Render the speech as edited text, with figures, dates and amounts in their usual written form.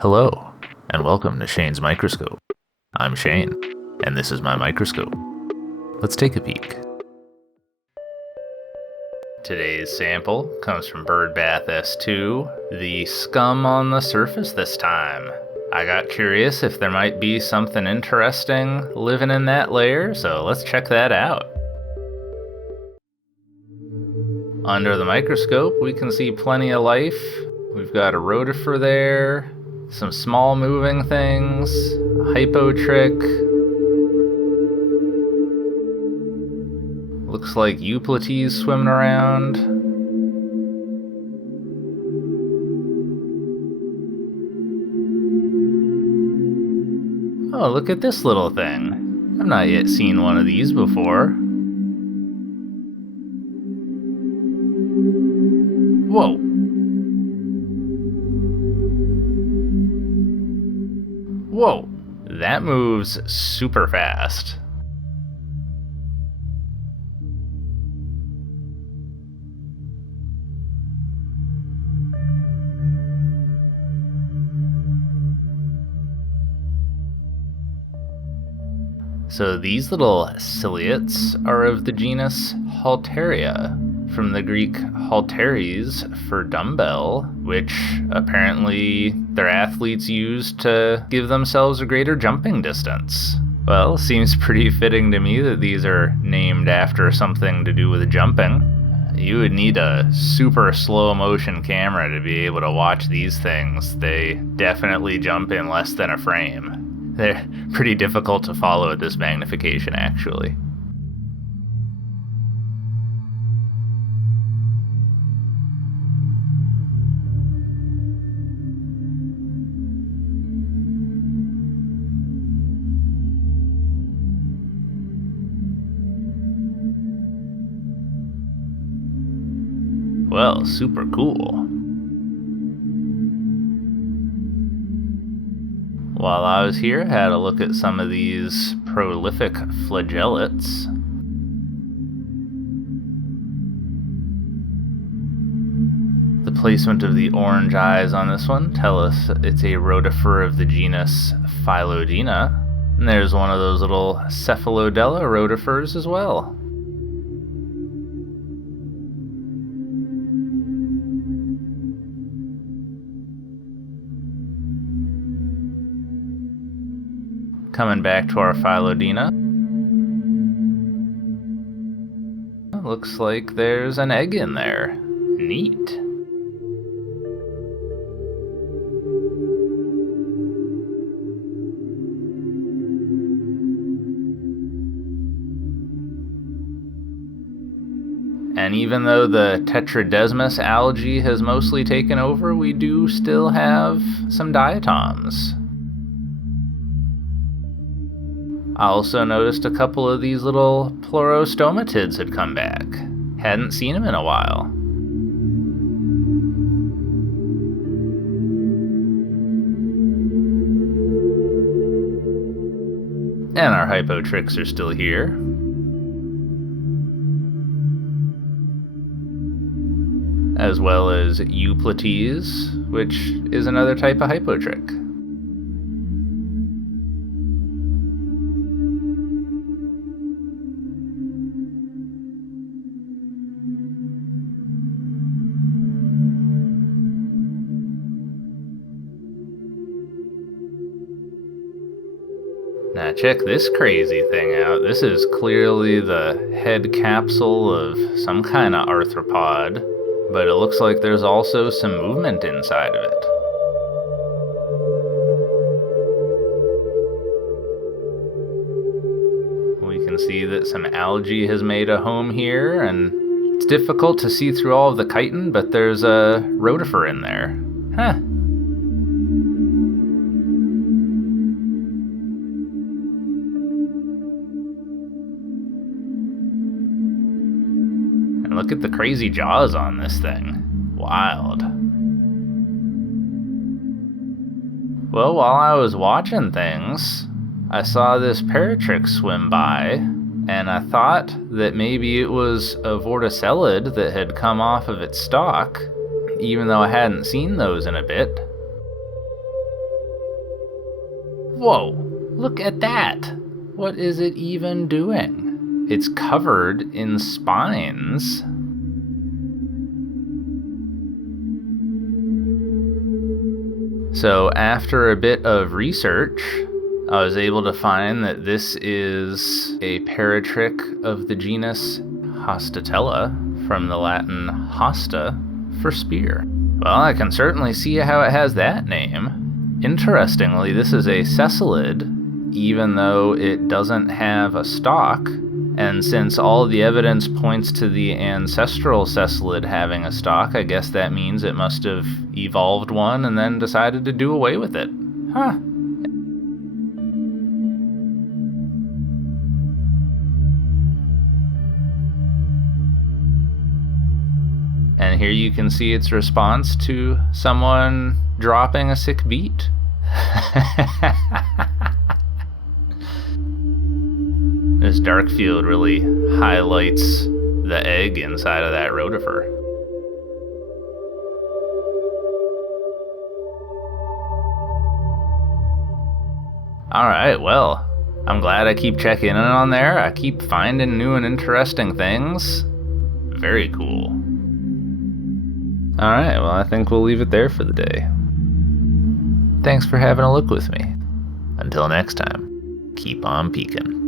Hello, and welcome to Shane's Microscope. I'm Shane, and this is my microscope. Let's take a peek. Today's sample comes from Birdbath S2, the scum on the surface this time. I got curious if there might be something interesting living in that layer, so let's check that out. Under the microscope, we can see plenty of life. We've got a rotifer there, some small moving things, a hypotrick. Looks like euplates swimming around. Oh, look at this little thing. I've not yet seen one of these before. Whoa. Whoa, that moves super fast. So these little ciliates are of the genus Halteria, from the Greek halteres for dumbbell, which apparently their athletes used to give themselves a greater jumping distance. Well, seems pretty fitting to me that these are named after something to do with jumping. You would need a super slow motion camera to be able to watch these things. They definitely jump in less than a frame. They're pretty difficult to follow at this magnification, actually. Well, super cool. While I was here, I had a look at some of these prolific flagellates. The placement of the orange eyes on this one tell us it's a rotifer of the genus Phylodina. And there's one of those little Cephalodella rotifers as well. Coming back to our Phylodina. Looks like there's an egg in there. Neat. And even though the Tetradesmus algae has mostly taken over, we do still have some diatoms. I also noticed a couple of these little pleurostomatids had come back. Hadn't seen them in a while. And our hypotricks are still here. As well as euplates, which is another type of hypotrick. Now check this crazy thing out. This is clearly the head capsule of some kind of arthropod, but it looks like there's also some movement inside of it. We can see that some algae has made a home here, and it's difficult to see through all of the chitin, but there's a rotifer in there. Huh. Look at the crazy jaws on this thing. Wild. Well, while I was watching things, I saw this paratrix swim by, and I thought that maybe it was a vorticellid that had come off of its stalk, even though I hadn't seen those in a bit. Whoa, look at that! What is it even doing? It's covered in spines. So after a bit of research, I was able to find that this is a paratrich of the genus Hostatella, from the Latin hosta, for spear. Well, I can certainly see how it has that name. Interestingly, this is a sessilid, even though it doesn't have a stalk, and since all the evidence points to the ancestral sessilid having a stalk, I guess that means it must have evolved one and then decided to do away with it. Huh. And here you can see its response to someone dropping a sick beet. This dark field really highlights the egg inside of that rotifer. Alright, well, I'm glad I keep checking in on there. I keep finding new and interesting things. Very cool. Alright, well, I think we'll leave it there for the day. Thanks for having a look with me. Until next time, keep on peeking.